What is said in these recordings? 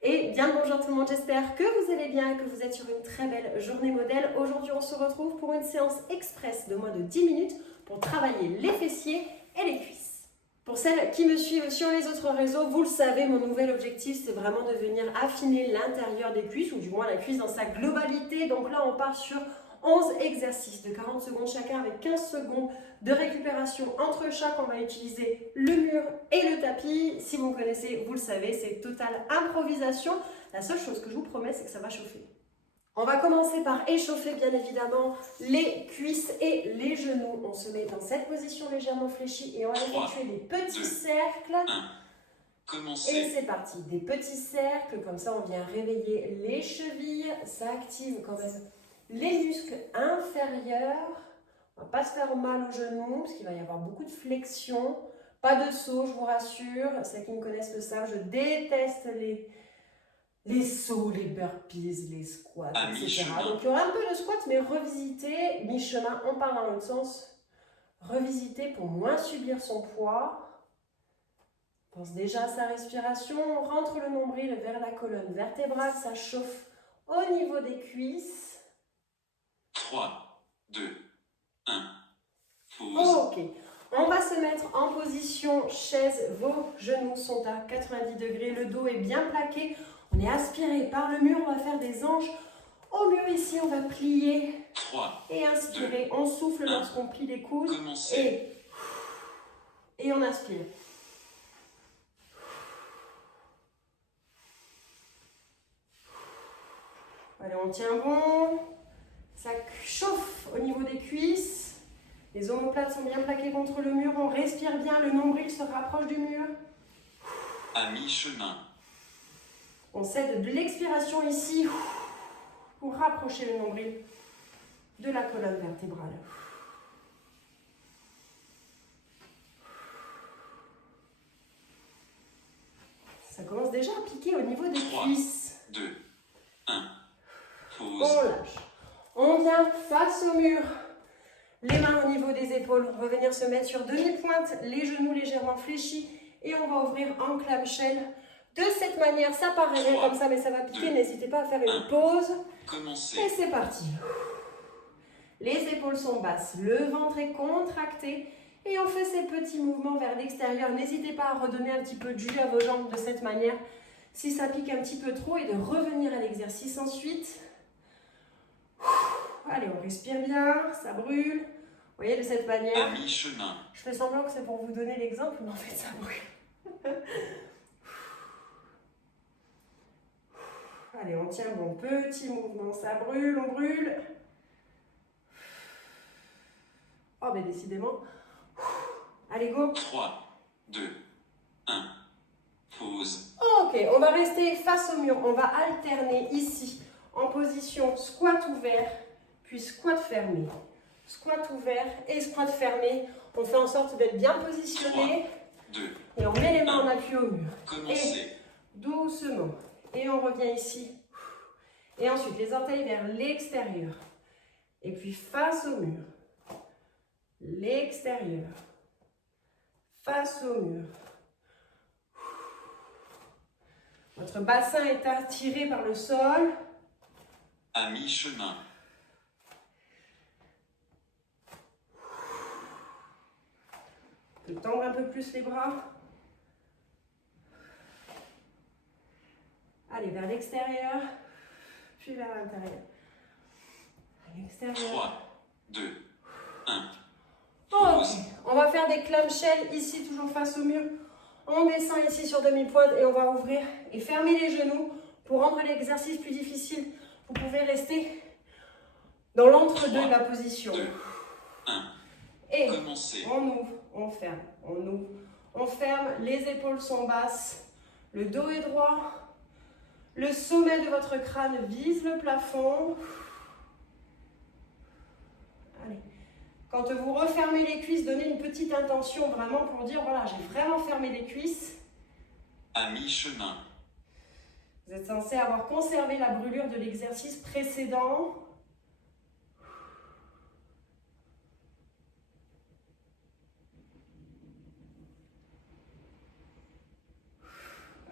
Et bien le bonjour tout le monde, j'espère que vous allez bien et que vous êtes sur une très belle journée modèle. Aujourd'hui on se retrouve pour une séance express de moins de 10 minutes pour travailler les fessiers et les cuisses. Pour celles qui me suivent sur les autres réseaux, vous le savez, mon nouvel objectif c'est vraiment de venir affiner l'intérieur des cuisses, ou du moins la cuisse dans sa globalité. Donc là on part sur 11 exercices de 40 secondes chacun avec 15 secondes de récupération entre chaque. On va utiliser le mur et le tapis. Si vous connaissez, vous le savez, c'est totale improvisation. La seule chose que je vous promets, c'est que ça va chauffer. On va commencer par échauffer bien évidemment les cuisses et les genoux. On se met dans cette position légèrement fléchie et on va effectuer des petits cercles. Et c'est parti, des petits cercles, comme ça on vient réveiller les chevilles, ça active quand même les muscles inférieurs. On ne va pas se faire mal aux genoux parce qu'il va y avoir beaucoup de flexion. Pas de saut, je vous rassure. Celles qui me connaissent le savent, je déteste les sauts, les burpees, les squats, etc. Donc il y aura un peu de squat, mais revisiter, mi-chemin, on part dans l'autre sens. Revisiter pour moins subir son poids. Pense déjà à sa respiration, on rentre le nombril vers la colonne vertébrale, ça chauffe au niveau des cuisses. 3, 2, 1, pause. Ok, on va se mettre en position chaise, vos genoux sont à 90 degrés, le dos est bien plaqué, on est aspiré par le mur, on va faire des anges. Au mur ici, on va plier 3, et inspirer, 2, on souffle lorsqu'on plie les coudes et on inspire. Allez, on tient bon, ça chauffe au niveau des cuisses, les omoplates sont bien plaquées contre le mur, on respire bien, le nombril se rapproche du mur. À mi-chemin. On cède de l'expiration ici pour rapprocher le nombril de la colonne vertébrale. Ça commence déjà à piquer au niveau des 3, cuisses. 2, 1, pause. On lâche. On vient face au mur. Les mains au niveau des épaules. On va venir se mettre sur demi-pointe, les genoux légèrement fléchis. Et on va ouvrir en clamshell. De cette manière, ça paraît rien comme ça, mais ça va piquer. N'hésitez pas à faire une pause. Commencez. Et c'est parti. Les épaules sont basses, le ventre est contracté. Et on fait ces petits mouvements vers l'extérieur. N'hésitez pas à redonner un petit peu de jus à vos jambes de cette manière. Si ça pique un petit peu trop, et de revenir à l'exercice ensuite. Allez, on respire bien, ça brûle. Vous voyez, de cette manière. À mi-chemin. Je fais semblant que c'est pour vous donner l'exemple, mais en fait, ça brûle. Allez, on tient bon. Petit mouvement, ça brûle, on brûle. Oh, mais décidément. Allez, go. 3, 2, 1, pause. Ok, on va rester face au mur. On va alterner ici en position squat ouvert, puis squat fermé. Squat ouvert et squat fermé. On fait en sorte d'être bien positionné. 3, 2, et on met les mains en appui au mur. Commencez. Et doucement. Et on revient ici. Et ensuite, les orteils vers l'extérieur. Et puis face au mur. L'extérieur. Face au mur. Votre bassin est attiré par le sol. À mi-chemin. On peut tendre un peu plus les bras. Allez, vers l'extérieur, puis vers l'intérieur. À l'extérieur. 3, 2, 1, Ok, pause. on va faire des clamshells ici, toujours face au mur. On descend ici sur demi-pointe et on va ouvrir et fermer les genoux pour rendre l'exercice plus difficile. Vous pouvez rester dans l'entre-deux de la position. 2, 1, et commencez. On ouvre, on ferme, on ouvre, on ferme. Les épaules sont basses, le dos est droit. Le sommet de votre crâne vise le plafond. Allez. Quand vous refermez les cuisses, donnez une petite intention vraiment pour dire, voilà, j'ai vraiment fermé les cuisses. À mi-chemin. Vous êtes censé avoir conservé la brûlure de l'exercice précédent.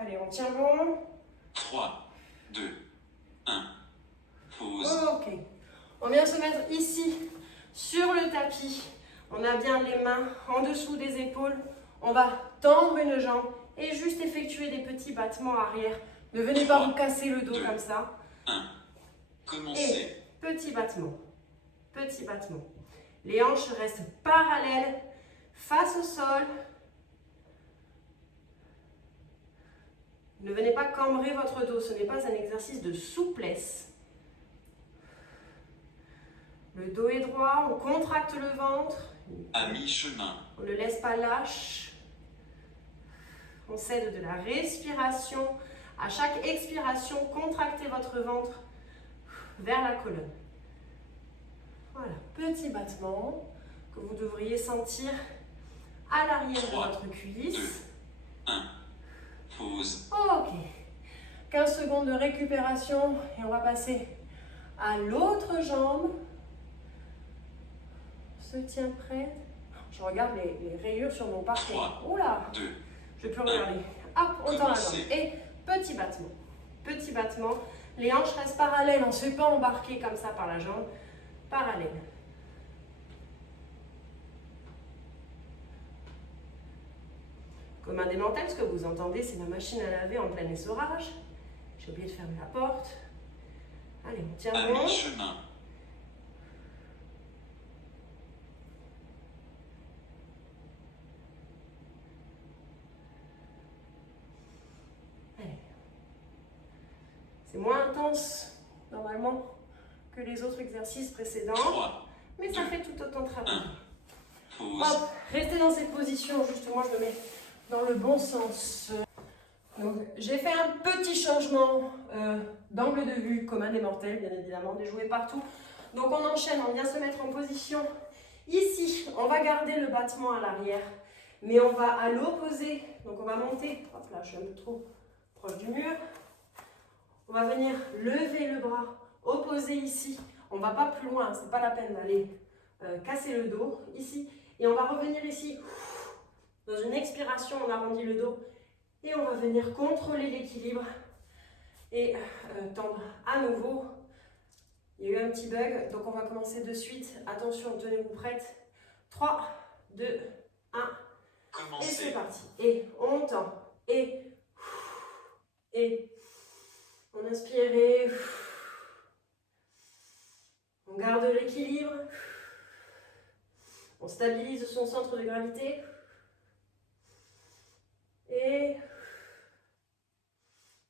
Allez, on tient bon. 3, 2, 1. Pause. Ok. On vient se mettre ici, sur le tapis. On a bien les mains en dessous des épaules. On va tendre une jambe et juste effectuer des petits battements arrière. Ne venez pas vous casser le dos comme ça. 1. Et Commencez. petit battement. Petit battement. Les hanches restent parallèles, face au sol. Ne venez pas cambrer votre dos, ce n'est pas un exercice de souplesse. Le dos est droit, on contracte le ventre. À mi-chemin. On ne laisse pas lâche. On cède de la respiration. À chaque expiration, contractez votre ventre vers la colonne. Voilà, petit battement que vous devriez sentir à l'arrière de votre cuisse. 1. Pause. Ok. 15 secondes de récupération et on va passer à l'autre jambe. Se tient prête. Je regarde les rayures sur mon parquet. 3, Oula, 2, je peux regarder. Hop, on tend la jambe. Commencez. Et petit battement. Petit battement. Les hanches restent parallèles. On ne se fait pas embarquer comme ça par la jambe. Parallèle. Comme un démantèle, ce que vous entendez, c'est la machine à laver en plein essorage. J'ai oublié de fermer la porte. Allez, on tient À bon. mi-chemin. Allez. C'est moins intense, normalement, que les autres exercices précédents. 3, Mais ça fait tout autant de travail. pause. Hop, restez dans cette position, justement, je me mets dans le bon sens. Donc, j'ai fait un petit changement d'angle de vue, comme un des mortels, bien évidemment, déjoué partout. Donc, on enchaîne, on vient se mettre en position. Ici, on va garder le battement à l'arrière, mais on va à l'opposé. Donc, on va monter. Hop là, je suis un peu trop proche du mur. On va venir lever le bras, opposer ici. On ne va pas plus loin, c'est pas la peine d'aller casser le dos ici. Et on va revenir ici. Dans une expiration, on arrondit le dos. Et on va venir contrôler l'équilibre et tendre à nouveau. Il y a eu un petit bug, donc on va commencer de suite. Attention, tenez-vous prête. 3, 2, 1. Et c'est Commencez. parti. Et on tend. Et on inspire et on garde l'équilibre. On stabilise son centre de gravité. Et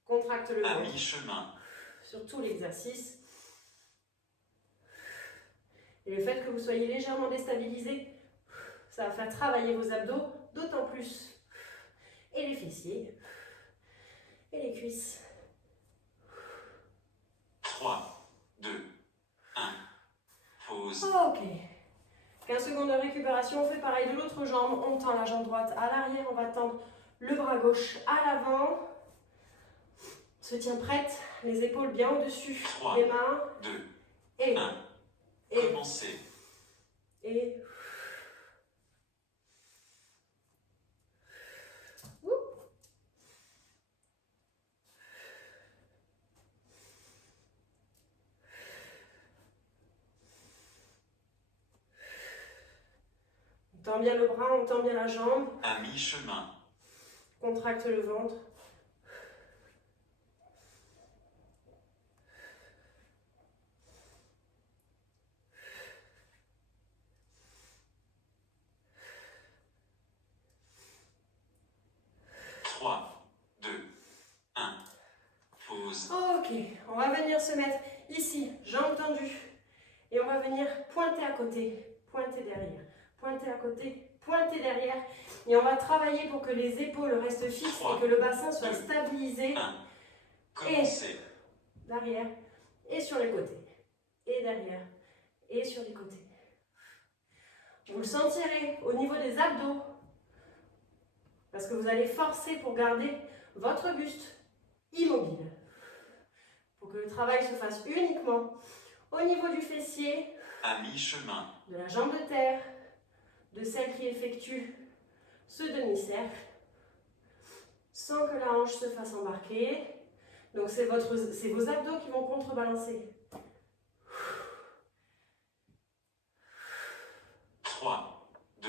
contracte le À ventre mi-chemin. sur tout l'exercice. Et le fait que vous soyez légèrement déstabilisé, ça va faire travailler vos abdos, d'autant plus. Et les fessiers. Et les cuisses. 3, 2, 1. Pause. Ok. 15 secondes de récupération, on fait pareil de l'autre jambe. On tend la jambe droite à l'arrière, on va tendre le bras gauche à l'avant. On se tient prête, les épaules bien au-dessus 3, des mains. 2, Et, 1. et, Commencez. et. Ouh. On tend bien le bras, on tend bien la jambe. À mi-chemin. Contracte le ventre. Ok, on va venir se mettre ici, jambes tendues. Et on va venir pointer à côté, pointer derrière, pointer à côté, pointer derrière. Et on va travailler pour que les épaules restent fixes et que le bassin soit stabilisé. Commencez. Derrière et sur les côtés. Et derrière et sur les côtés. Vous le sentirez au niveau des abdos. Parce que vous allez forcer pour garder votre buste immobile. Pour que le travail se fasse uniquement au niveau du fessier, À mi-chemin. de la jambe de terre, de celle qui effectue ce demi-cercle, sans que la hanche se fasse embarquer. Donc c'est vos abdos qui vont contrebalancer. 3, 2,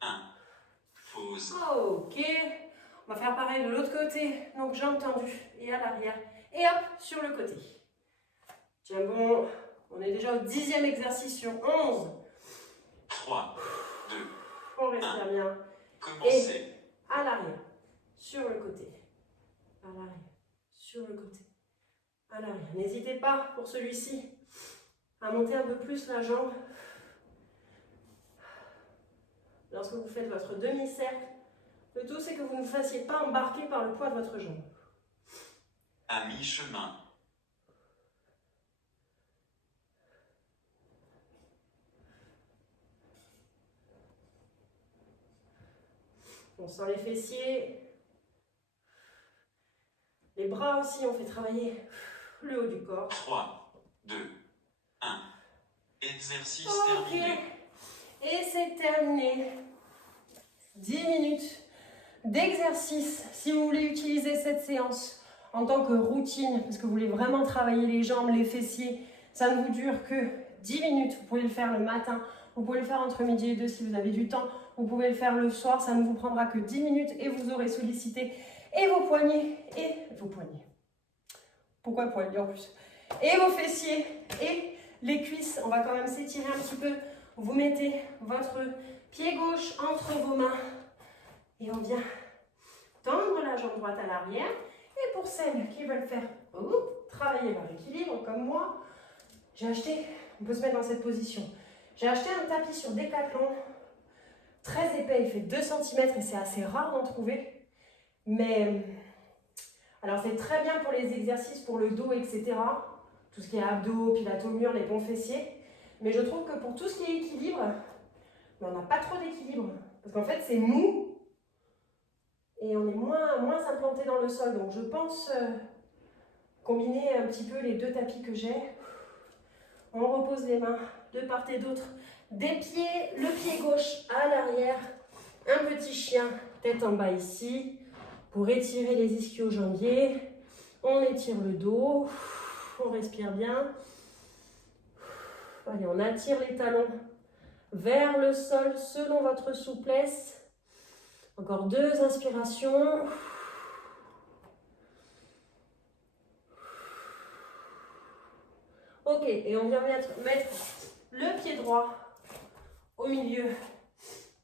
1. Pause. Ok. On va faire pareil de l'autre côté. Donc jambes tendues et à l'arrière. Et hop, sur le côté. Tiens bon. On est déjà au 10e exercice sur 11. 3, 2, On respire bien. commencez. Et à l'arrière. Sur le côté. À l'arrière. Sur le côté. À l'arrière. N'hésitez pas pour celui-ci à monter un peu plus la jambe. Lorsque vous faites votre demi-cercle, le tout c'est que vous ne vous fassiez pas embarquer par le poids de votre jambe. À mi-chemin. On sent les fessiers. Les bras aussi, on fait travailler le haut du corps. 3, 2, 1. Exercice Ok. terminé. Et c'est terminé. 10 minutes d'exercice. Si vous voulez utiliser cette séance en tant que routine, parce que vous voulez vraiment travailler les jambes, les fessiers, ça ne vous dure que 10 minutes. Vous pouvez le faire le matin, vous pouvez le faire entre midi et 2 si vous avez du temps. Vous pouvez le faire le soir, ça ne vous prendra que 10 minutes et vous aurez sollicité et vos poignets et vos poignets. Pourquoi poignets en plus? Et vos fessiers et les cuisses. On va quand même s'étirer un petit peu. Vous mettez votre pied gauche entre vos mains et on vient tendre la jambe droite à l'arrière. Et pour celles qui veulent faire travailler leur équilibre comme moi, j'ai acheté, on peut se mettre dans cette position, j'ai acheté un tapis sur Decathlon, très épais, il fait 2 cm et c'est assez rare d'en trouver. Mais, alors c'est très bien pour les exercices pour le dos, etc. Tout ce qui est abdos, pilates au mur, les ponts fessiers. Mais je trouve que pour tout ce qui est équilibre, on n'a pas trop d'équilibre. Parce qu'en fait, c'est mou et on est moins implanté dans le sol. Donc je pense combiner un petit peu les 2 tapis que j'ai. On repose les mains de part et d'autre. Des pieds, le pied gauche à l'arrière. Un petit chien, tête en bas ici. Pour étirer les ischio-jambiers. On étire le dos. On respire bien. Allez, on attire les talons vers le sol selon votre souplesse. Encore 2 inspirations. Ok, et on vient mettre le pied droit au milieu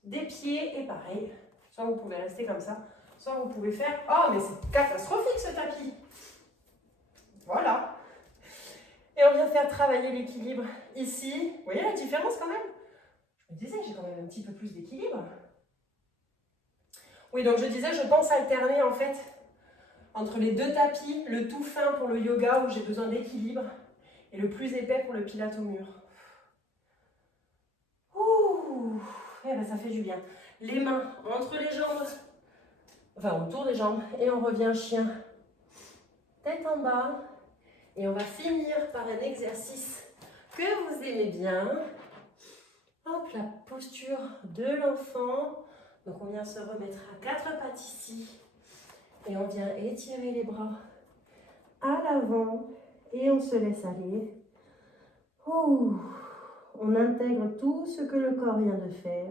des pieds. Et pareil, soit vous pouvez rester comme ça, soit vous pouvez faire... Oh, mais c'est catastrophique ce tapis. Voilà. Et on vient faire travailler l'équilibre ici. Vous voyez la différence quand même? Je me disais, j'ai quand même un petit peu plus d'équilibre. Oui, donc je disais, je pense alterner en fait entre les 2 tapis, le tout fin pour le yoga où j'ai besoin d'équilibre et le plus épais pour le pilates au mur. Ouh, eh ben ça fait du bien. Les mains entre les jambes, enfin autour des jambes, et on revient chien. Tête en bas. Et on va finir par un exercice que vous aimez bien. Hop, la posture de l'enfant. Donc on vient se remettre à 4 pattes ici. Et on vient étirer les bras à l'avant. Et on se laisse aller. Ouh. On intègre tout ce que le corps vient de faire.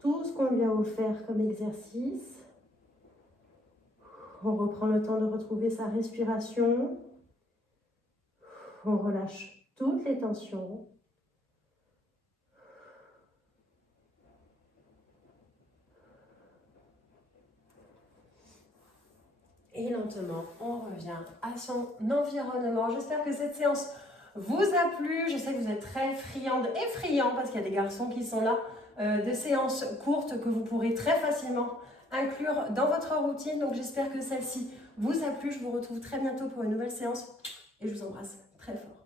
Tout ce qu'on lui a offert comme exercice. On reprend le temps de retrouver sa respiration. On relâche toutes les tensions. Et lentement, on revient à son environnement. J'espère que cette séance vous a plu. Je sais que vous êtes très friandes et friands, parce qu'il y a des garçons qui sont là, de séances courtes que vous pourrez très facilement inclure dans votre routine. Donc j'espère que celle-ci vous a plu. Je vous retrouve très bientôt pour une nouvelle séance et je vous embrasse très fort.